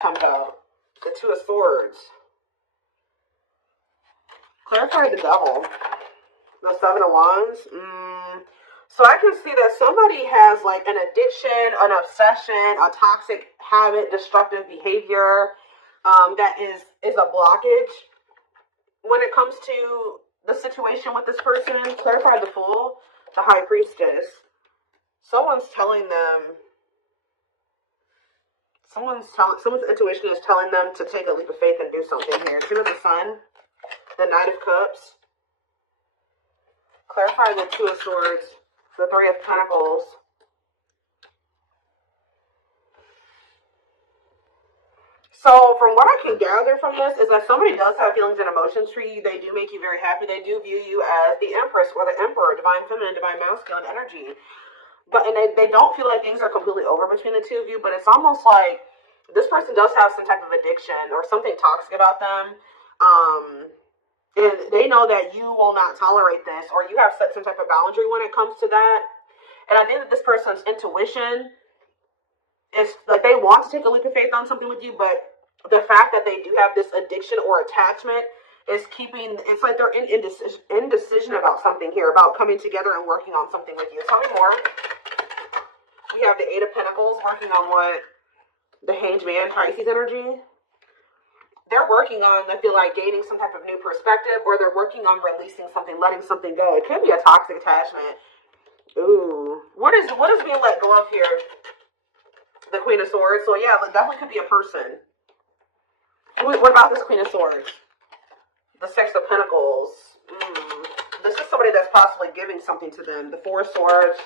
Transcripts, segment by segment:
Comes out. The Two of Swords. Clarify the Devil. The Seven of Wands. So I can see that somebody has like an addiction, an obsession, a toxic habit, destructive behavior that is a blockage. When it comes to the situation with this person, clarify the Fool, the High Priestess. Someone's telling them, someone's intuition is telling them to take a leap of faith and do something here. Two of the Sun, the Knight of Cups. Clarify the Two of Swords, the Three of Pentacles. So from what I can gather from this is that somebody does have feelings and emotions for you. They do make you very happy. They do view you as the Empress or the Emperor, divine feminine, divine masculine energy. But and they don't feel like things are completely over between the two of you, but it's almost like this person does have some type of addiction or something toxic about them. And they know that you will not tolerate this, or you have set some type of boundary when it comes to that. And I think that this person's intuition is like they want to take a leap of faith on something with you, but the fact that they do have this addiction or attachment is keeping, it's like they're in indecision about something here, about coming together and working on something with you. Tell me more. We have the Eight of Pentacles working on what? The Hanged Man, Pisces energy. They're working on, I feel like, gaining some type of new perspective, or they're working on releasing something, letting something go. It could be a toxic attachment. Ooh. What is being let go of here? The Queen of Swords. So yeah, it definitely could be a person. What about this Queen of Swords? The Six of Pentacles. This is somebody that's possibly giving something to them. The Four of Swords.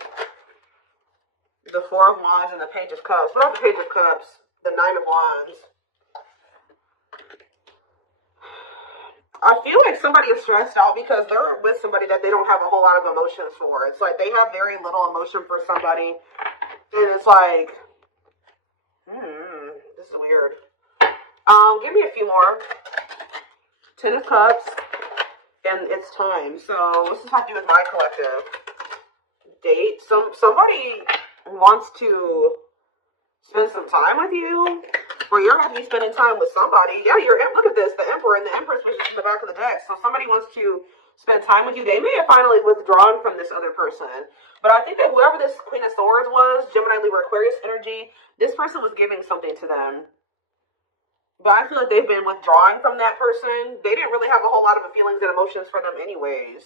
The Four of Wands and the Page of Cups. What about the Page of Cups? The Nine of Wands. I feel like somebody is stressed out because they're with somebody that they don't have a whole lot of emotions for. It's like they have very little emotion for somebody. And it's like, this is weird. Give me a few more. Ten of Cups. And it's time. So what's this have to do with my collective? Date. Somebody wants to spend some time with you. Or you're going to be spending time with somebody. Yeah, look at this. The Emperor and the Empress was just in the back of the deck. So somebody wants to spend time with you. They may have finally withdrawn from this other person. But I think that whoever this Queen of Swords was, Gemini, Libra, Aquarius energy, this person was giving something to them. But I feel like they've been withdrawing from that person. They didn't really have a whole lot of feelings and emotions for them anyways.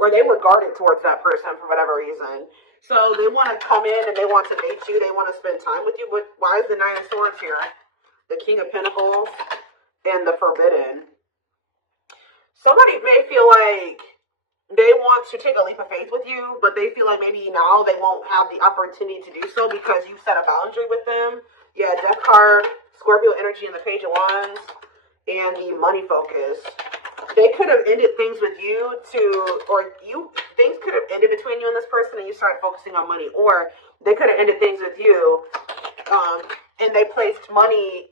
Or they were guarded towards that person for whatever reason. So they want to come in and they want to date you. They want to spend time with you. But why is the Nine of Swords here? The King of Pentacles and the Forbidden. Somebody may feel like they want to take a leap of faith with you, but they feel like maybe now they won't have the opportunity to do so because you set a boundary with them. Yeah, Death card, Scorpio energy, and the Page of Wands, and the Money Focus. They could have ended things with you things could have ended between you and this person and you started focusing on money. Or they could have ended things with you and they placed money,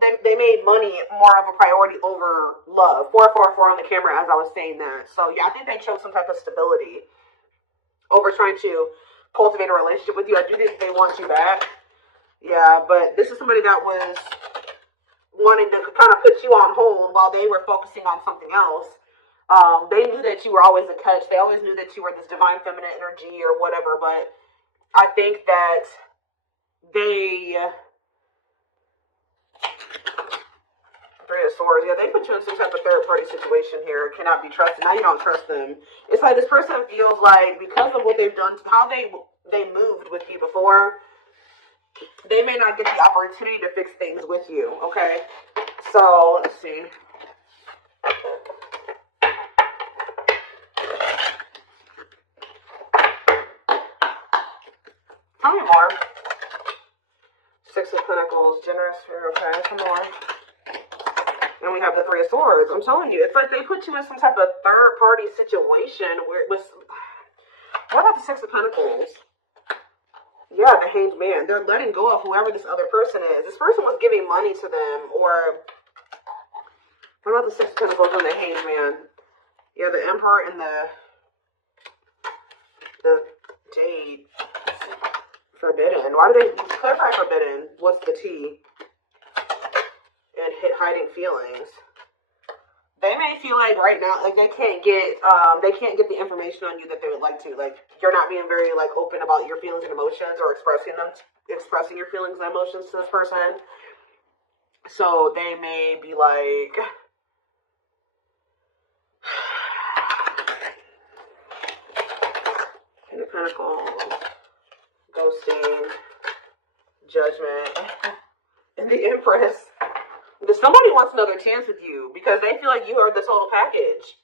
they made money more of a priority over love. 444 on the camera as I was saying that. So yeah, I think they chose some type of stability over trying to cultivate a relationship with you. I do think they want you back. Yeah, but this is somebody that was wanting to kind of put you on hold while they were focusing on something else. They knew that you were always a catch. They always knew that you were this divine feminine energy or whatever, but I think that they... Three of Swords. Yeah, they put you in some type of third-party situation here. Cannot be trusted. Now you don't trust them. It's like this person feels like because of what they've done, how they moved with you before, they may not get the opportunity to fix things with you, okay? So, let's see. Tell me more. Six of Pentacles, generous, okay, some more. And we have the Three of Swords. I'm telling you, it's like they put you in some type of third-party situation where it was... What about the Six of Pentacles? Yeah, the Hanged Man. They're letting go of whoever this other person is. This person was giving money to them, or... What about the Six of Pentacles and the Hanged Man? Yeah, the Emperor and the Jade. Forbidden. Why do they clarify Forbidden? What's the T? hiding feelings. They may feel like right now, like they can't get the information on you that they would like to. Like you're not being very like open about your feelings and emotions or expressing your feelings and emotions to this person. So they may be like, Ten of Pentacles, ghosting, Judgment, and the Empress. Somebody wants another chance with you because they feel like you are the total package.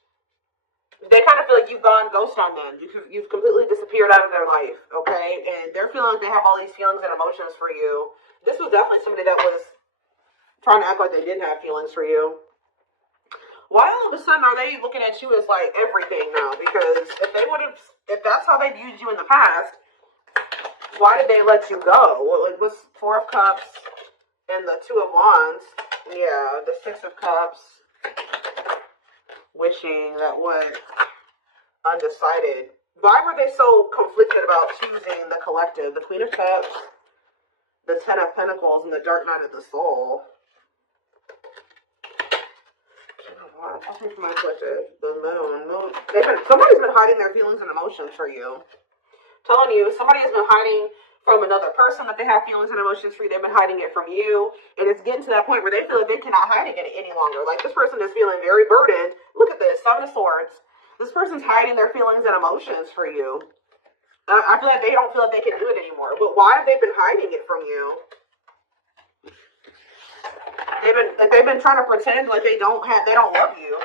They kind of feel like you've gone ghost on them. You've completely disappeared out of their life, okay? And they're feeling like they have all these feelings and emotions for you. This was definitely somebody that was trying to act like they didn't have feelings for you. Why all of a sudden are they looking at you as like everything now? Because if that's how they viewed you in the past, why did they let you go? Well, like what's Four of Cups and the Two of Wands? Yeah, the Six of Cups. Wishing that what? Undecided. Why were they so conflicted about choosing the collective? The Queen of Cups, the Ten of Pentacles, and the Dark Night of the Soul. Something for my collective. The Moon. Somebody's been hiding their feelings and emotions for you. Telling you, somebody has been hiding from another person that they have feelings and emotions for you. They've been hiding it from you. And it's getting to that point where they feel like they cannot hide it any longer. Like this person is feeling very burdened. Look at this, Seven of Swords. This person's hiding their feelings and emotions for you. I feel like they don't feel like they can do it anymore. But why have they been hiding it from you? They've been trying to pretend like they don't love you.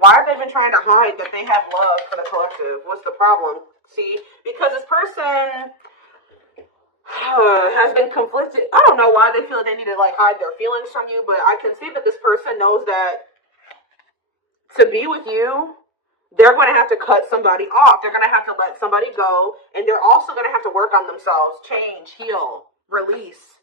Why have they been trying to hide that they have love for the collective? What's the problem? See, because this person has been conflicted. I don't know why they feel like they need to like hide their feelings from you, but I can see that this person knows that to be with you, they're going to have to cut somebody off. They're going to have to let somebody go, and they're also going to have to work on themselves, change, heal, release,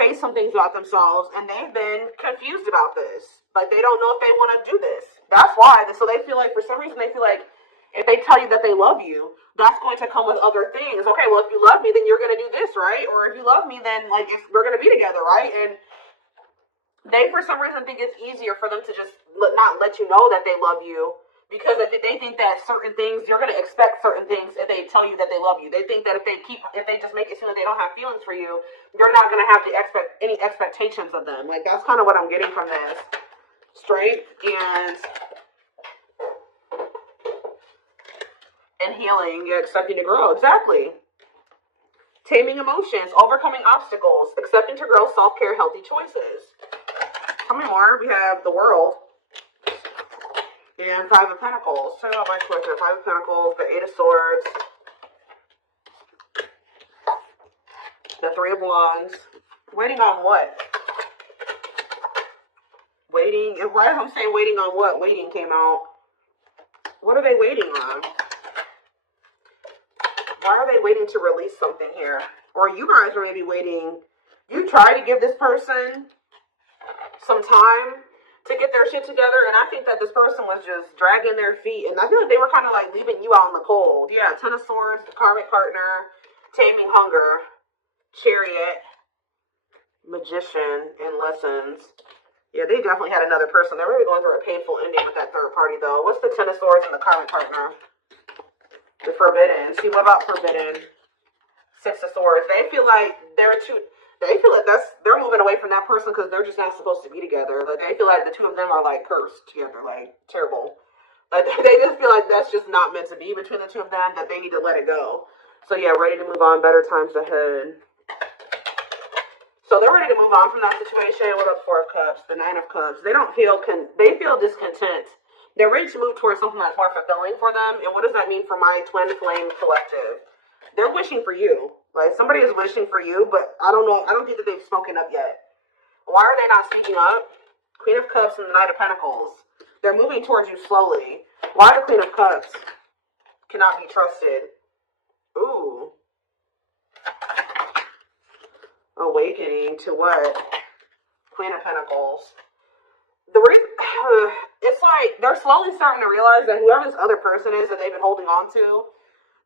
face some things about themselves, and they've been confused about this. Like, they don't know if they want to do this. That's why. So they feel like, for some reason, they feel like if they tell you that they love you, that's going to come with other things. Okay, well, if you love me, then you're going to do this, right? Or if you love me, then, like, we're going to be together, right? And they, for some reason, think it's easier for them to just not let you know that they love you because they think that certain things, you're going to expect certain things if they tell you that they love you. They think that if they just make it seem like they don't have feelings for you, you're not going to have any expectations of them. Like, that's kind of what I'm getting from this. Strength and healing, you're accepting to grow. Exactly. Taming emotions, overcoming obstacles, accepting to grow, self-care, healthy choices. How many more? We have the World and Five of Pentacles. Check out my collection. Five of Pentacles, the Eight of Swords, the Three of Wands. Waiting on what? Waiting. Why am I saying waiting on what? Waiting came out. What are they waiting on? Why are they waiting to release something here? Or you guys are maybe waiting. You try to give this person some time to get their shit together, and I think that this person was just dragging their feet, and I feel like they were kind of like leaving you out in the cold. Yeah, Ten of Swords, the Karmic Partner, Taming Hunger, Chariot, Magician, and Lessons. Yeah, they definitely had another person. They're really going through a painful ending with that third party, though. What's the Ten of Swords and the Karmic Partner? The Forbidden. See, what about Forbidden? Six of Swords. They feel like they're moving away from that person because they're just not supposed to be together. Like, they feel like the two of them are, like, cursed together. Like, terrible. Like, they just feel like that's just not meant to be between the two of them, that they need to let it go. So, yeah, ready to move on. Better times ahead. So they're ready to move on from that situation. What about the Four of Cups? The Nine of Cups. They feel discontent. They're ready to move towards something that's more fulfilling for them. And what does that mean for my twin flame collective? They're wishing for you. Like, somebody is wishing for you, but I don't know. I don't think that they've spoken up yet. Why are they not speaking up? Queen of Cups and the Knight of Pentacles. They're moving towards you slowly. Why the Queen of Cups cannot be trusted? Ooh. Awakening to what? Queen of Pentacles. The reason, it's like they're slowly starting to realize that whoever this other person is that they've been holding on to,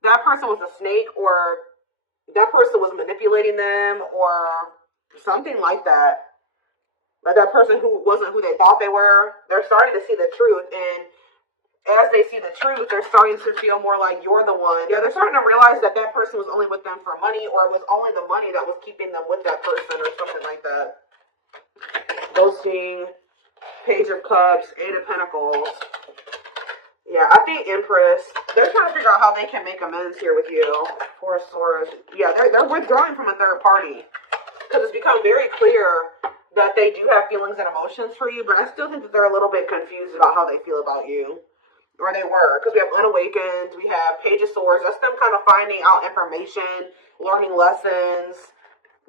that person was a snake or that person was manipulating them or something like that. Like that person who wasn't who they thought they were, they're starting to see the truth. And as they see the truth, they're starting to feel more like you're the one. Yeah, they're starting to realize that that person was only with them for money, or it was only the money that was keeping them with that person or something like that. Ghosting, Page of Cups, Eight of Pentacles. Yeah, I think Empress, they're trying to figure out how they can make amends here with you. Four of Swords. Yeah, they're withdrawing from a third party. Because it's become very clear that they do have feelings and emotions for you, but I still think that they're a little bit confused about how they feel about you. Or they were. Because we have Unawakened, we have Page of Swords. That's them kind of finding out information, learning lessons.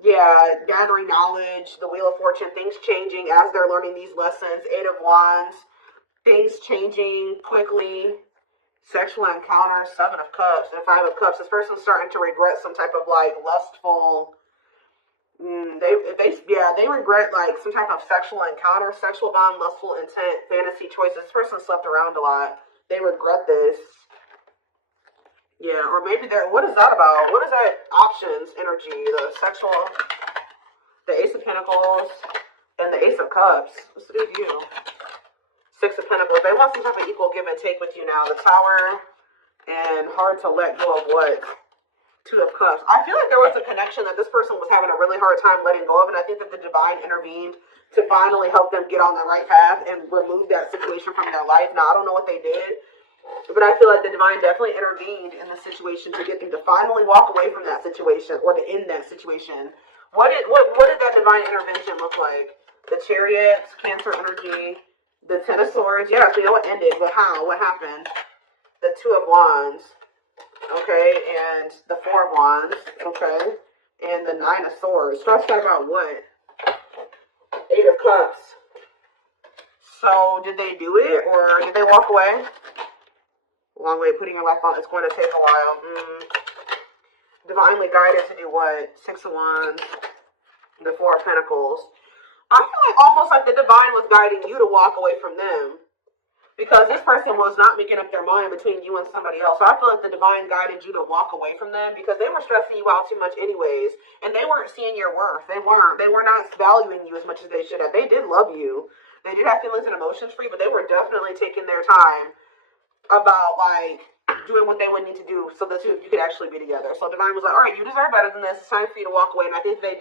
Yeah, gathering knowledge, the Wheel of Fortune, things changing as they're learning these lessons. Eight of Wands, things changing quickly. Sexual encounter, Seven of Cups, and Five of Cups. This person's starting to regret some type of like lustful. They regret like some type of sexual encounter, sexual bond, lustful intent, fantasy choices. This person slept around a lot. They regret this. Yeah, or maybe what is that about? What is that options energy? The sexual, the Ace of Pentacles, and the Ace of Cups. What's the big deal? Six of Pentacles. They want some type of equal give and take with you now. The Tower, and hard to let go of what? Two of Cups. I feel like there was a connection that this person was having a really hard time letting go of, and I think that the divine intervened to finally help them get on the right path and remove that situation from their life. Now, I don't know what they did, but I feel like the divine definitely intervened in the situation to get them to finally walk away from that situation or to end that situation. What did that divine intervention look like? The Chariots, Cancer energy, the Ten of Swords. Yeah, so you know what ended, but how? What happened? The Two of Wands. Okay, and the Four of Wands, okay, and the Nine of Swords. So that's about what? Eight of Cups. So did they do it, or did they walk away? Long way, putting your life on, it's going to take a while. Divinely guided to do what? Six of Wands, the Four of Pentacles. I feel like almost like the divine was guiding you to walk away from them. Because this person was not making up their mind between you and somebody else. So I feel like the divine guided you to walk away from them because they were stressing you out too much anyways. And they weren't seeing your worth. They weren't. They were not valuing you as much as they should have. They did love you. They did have feelings and emotions for you, but they were definitely taking their time about like doing what they would need to do so the two of you could actually be together. So divine was like, all right, you deserve better than this. It's time for you to walk away. And I think they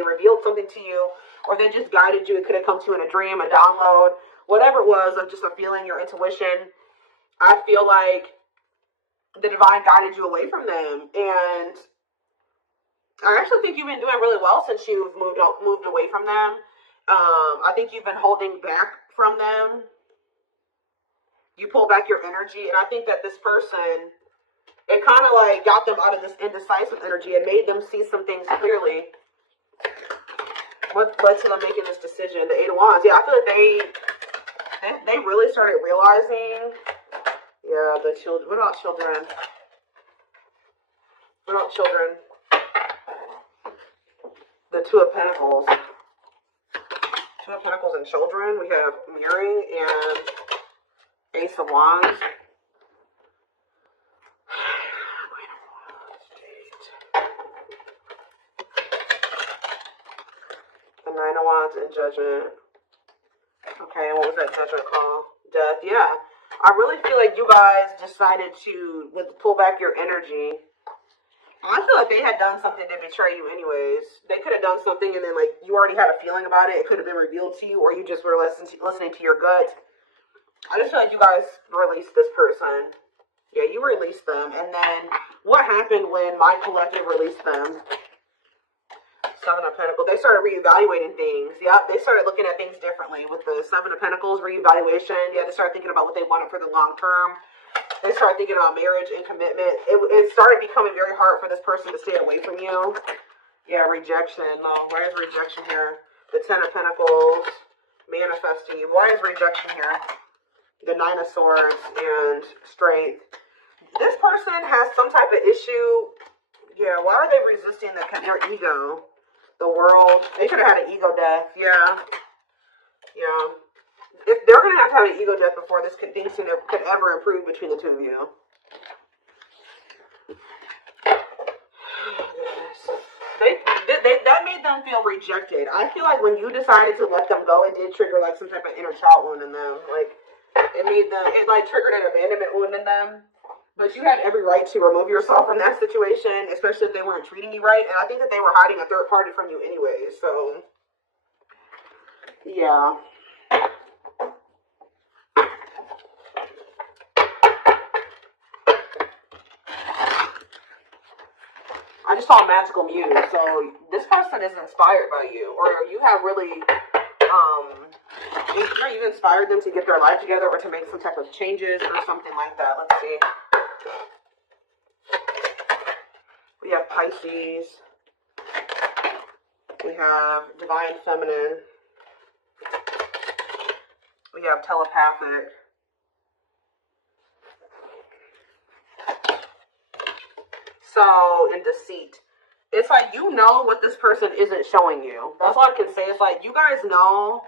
revealed something to you, or they just guided you. It could have come to you in a dream, a download. Whatever it was, of just a feeling, your intuition, I feel like the divine guided you away from them. And I actually think you've been doing really well since you've moved away from them. I think you've been holding back from them. You pull back your energy. And I think that this person, it kind of like got them out of this indecisive energy and made them see some things clearly. What led to them making this decision? The Eight of Wands. Yeah, I feel like they really started realizing, yeah, the children. What about children? What about children? The Two of Pentacles. Two of Pentacles and children. We have mirroring and Ace of Wands. The Nine of Wands and Judgment. Okay, and what was that judgment call? Death. Yeah. I really feel like you guys decided to pull back your energy. I feel like they had done something to betray you anyways. They could have done something and then like you already had a feeling about it. It could have been revealed to you, or you just were listening to your gut. I just feel like you guys released this person. Yeah, you released them. And then what happened when my collective released them? Seven of Pentacles. They started reevaluating things. Yeah, they started looking at things differently with the Seven of Pentacles reevaluation. Yeah, they started thinking about what they wanted for the long term. They started thinking about marriage and commitment. It started becoming very hard for this person to stay away from you. Yeah, rejection. No, why is rejection here? The Ten of Pentacles, manifesting. Why is rejection here? The Nine of Swords and strength. This person has some type of issue. Yeah, why are they resisting their ego? The world. They could have had an ego death. Yeah. Yeah. If they're going to have an ego death before this thing could ever improve between the two of you. that made them feel rejected. I feel like when you decided to let them go, it did trigger like some type of inner child wound in them. Like it like triggered an abandonment wound in them. But you had every right to remove yourself from that situation, especially if they weren't treating you right. And I think that they were hiding a third party from you anyway. So yeah. I just saw Magical Muse, so this person is inspired by you, or you have really, you've inspired them to get their life together or to make some type of changes or something like that. Let's see. We have Pisces. We have Divine Feminine. We have Telepathic. So, in Deceit. It's like you know what this person isn't showing you. That's all I can say. It's like you guys know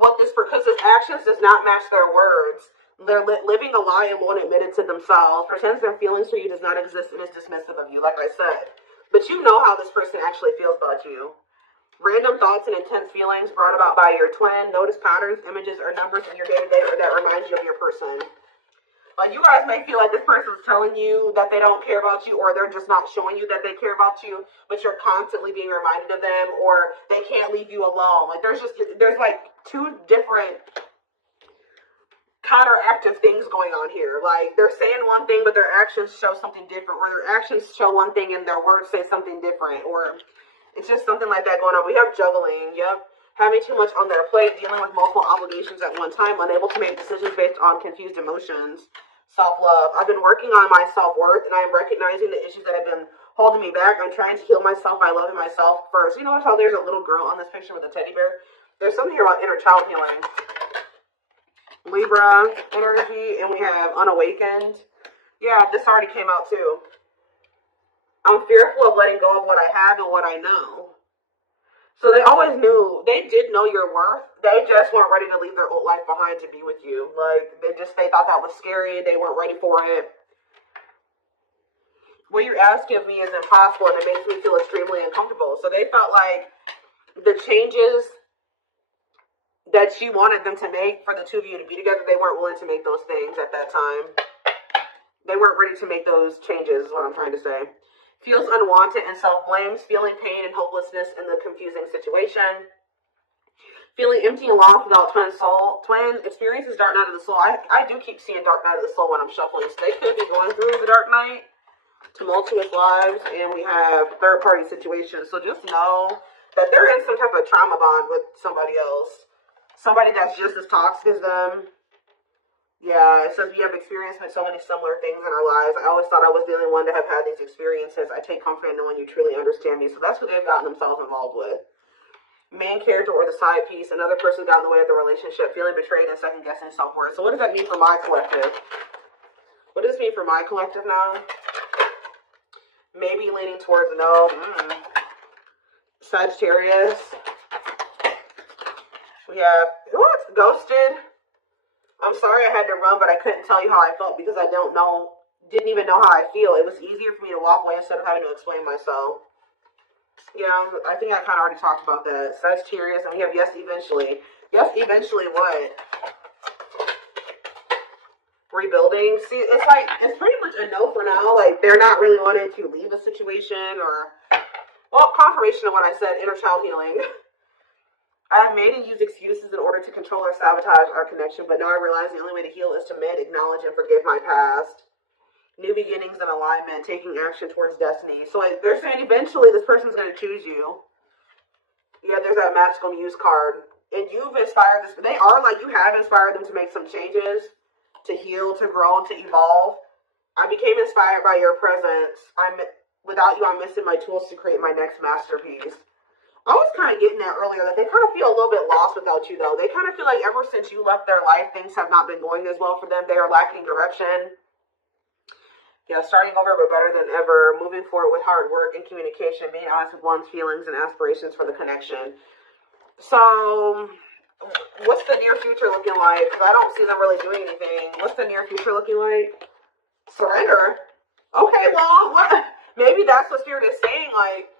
what this person, because his actions does not match their words. They're living a lie and won't admit it to themselves. Pretends their feelings for you does not exist and is dismissive of you, like I said. But you know how this person actually feels about you. Random thoughts and intense feelings brought about by your twin. Notice patterns, images, or numbers in your day-to-day or that remind you of your person. Like, you guys may feel like this person's telling you that they don't care about you, or they're just not showing you that they care about you, but you're constantly being reminded of them, or they can't leave you alone. Like, there's like two different counteractive things going on here. Like, they're saying one thing, but their actions show something different, or their actions show one thing and their words say something different, or it's just something like that going on. We have juggling, yep. Having too much on their plate, dealing with multiple obligations at one time, unable to make decisions based on confused emotions. Self-love. I've been working on my self-worth, and I am recognizing the issues that have been holding me back. I'm trying to heal myself by loving myself first. You notice how there's a little girl on this picture with a teddy bear? There's something here about inner child healing. Libra energy, and we have unawakened. Yeah, this already came out too. I'm fearful of letting go of what I have and what I know. So they always knew, they did know your worth. They just weren't ready to leave their old life behind to be with you. Like, they thought that was scary. They weren't ready for it. What you're asking of me is impossible, and it makes me feel extremely uncomfortable. So they felt like the changes that you wanted them to make for the two of you to be together, they weren't willing to make those things at that time. They weren't ready to make those changes, is what I'm trying to say. Feels unwanted and self-blames, feeling pain and hopelessness in the confusing situation. Feeling empty and lost without twin soul. Twin experiences dark night of the soul. I do keep seeing dark night of the soul when I'm shuffling. So they could be going through the dark night. Tumultuous lives. And we have third-party situations. So just know that they're in some type of trauma bond with somebody else. Somebody that's just as toxic as them. Yeah, it says we have experienced so many similar things in our lives. I always thought I was the only one to have had these experiences. I take comfort in knowing you truly understand me. So that's who they've gotten themselves involved with. Main character or the side piece. Another person got in the way of the relationship. Feeling betrayed and second-guessing self-worth. So what does that mean for my collective? What does this mean for my collective now? Maybe leaning towards no. Sagittarius. We have, what? Ghosted. I'm sorry I had to run, but I couldn't tell you how I felt because I didn't even know how I feel. It was easier for me to walk away instead of having to explain myself. Yeah, I think I kind of already talked about that. Sagittarius, and we have yes, eventually. Yes, eventually what? Rebuilding. See, it's like, it's pretty much a no for now. Like, they're not really wanting to leave a situation or, well, confirmation of what I said, inner child healing. I have made and used excuses in order to control or sabotage our connection, but now I realize the only way to heal is to mend, acknowledge, and forgive my past. New beginnings and alignment, taking action towards destiny. So like, they're saying eventually this person's going to choose you. Yeah, there's that Magical Muse card. And you've inspired this. They are like, you have inspired them to make some changes, to heal, to grow, to evolve. I became inspired by your presence. Without you, I'm missing my tools to create my next masterpiece. I was kind of getting that earlier, that they kind of feel a little bit lost without you, though. They kind of feel like ever since you left their life, things have not been going as well for them. They are lacking direction. Yeah, starting over, but better than ever. Moving forward with hard work and communication. Being honest with one's feelings and aspirations for the connection. So, what's the near future looking like? Because I don't see them really doing anything. What's the near future looking like? Surrender? Okay, well, what? Maybe that's what Spirit is saying, like,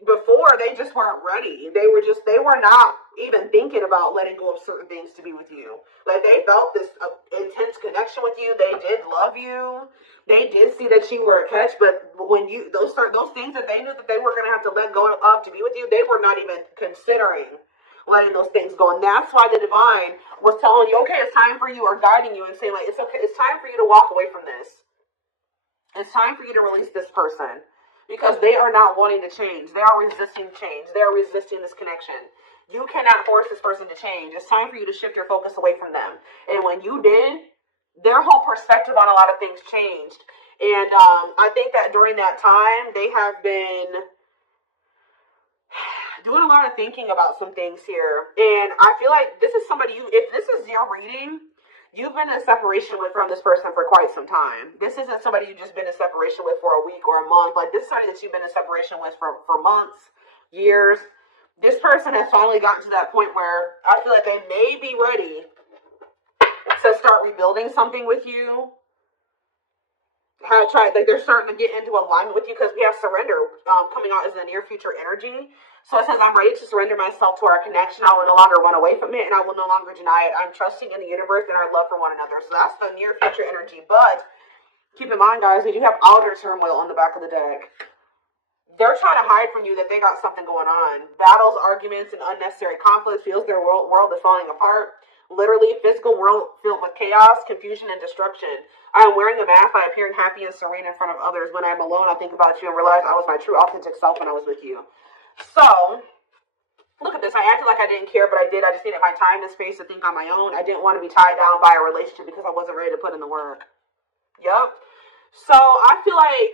Before, they just weren't ready. They were not even thinking about letting go of certain things to be with you. Like, they felt this intense connection with you. They did love you. They did see that you were a catch, but when those things that they knew that they were going to have to let go of to be with you, they were not even considering letting those things go. And that's why the divine was telling you, okay, it's time for you, or guiding you and saying, like, it's okay, it's time for you to walk away from this. It's time for you to release this person. Because they are not wanting to change. They are resisting change. They are resisting this connection. You cannot force this person to change. It's time for you to shift your focus away from them. And when you did, their whole perspective on a lot of things changed. And I think that during that time, they have been doing a lot of thinking about some things here. And I feel like this is somebody, if this is your reading, you've been in separation from this person for quite some time. This isn't somebody you've just been in separation with for a week or a month. Like, this is somebody that you've been in separation with for months, years. This person has finally gotten to that point where I feel like they may be ready to start rebuilding something with you. They're starting to get into alignment with you, because we have surrender coming out as the near future energy. So it says, I'm ready to surrender myself to our connection. I will no longer run away from it, and I will no longer deny it. I'm trusting in the universe and our love for one another. So that's the near future energy. But keep in mind, guys, we do have outer turmoil on the back of the deck. They're trying to hide from you that they got something going on. Battles, arguments, and unnecessary conflict feels their world is falling apart. Literally, physical world filled with chaos, confusion, and destruction. I am wearing a mask by appearing happy and serene in front of others. When I'm alone, I think about you and realize I was my true, authentic self when I was with you. So, look at this. I acted like I didn't care, but I did. I just needed my time and space to think on my own. I didn't want to be tied down by a relationship because I wasn't ready to put in the work. Yep. So, I feel like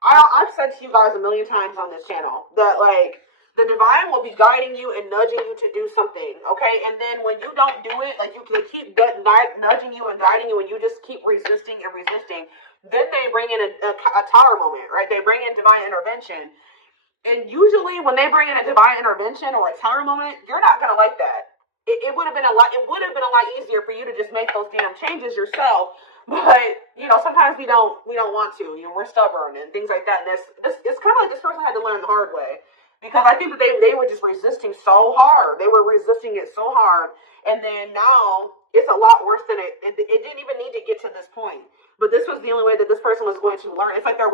I've said to you guys a million times on this channel that, like, the divine will be guiding you and nudging you to do something, okay? And then when you don't do it, like, they keep nudging you and guiding you, and you just keep resisting and resisting, then they bring in a tower moment, right? They bring in divine intervention. And usually when they bring in a divine intervention or a tower moment, you're not going to like that. It would have been a lot easier for you to just make those damn changes yourself. But, you know, sometimes we don't want to. You know, we're stubborn and things like that. And it's kind of like this person had to learn the hard way. Because I think that they were just resisting so hard. They were resisting it so hard. And then now it's a lot worse than it didn't even need to get to this point. But this was the only way that this person was going to learn. It's like they're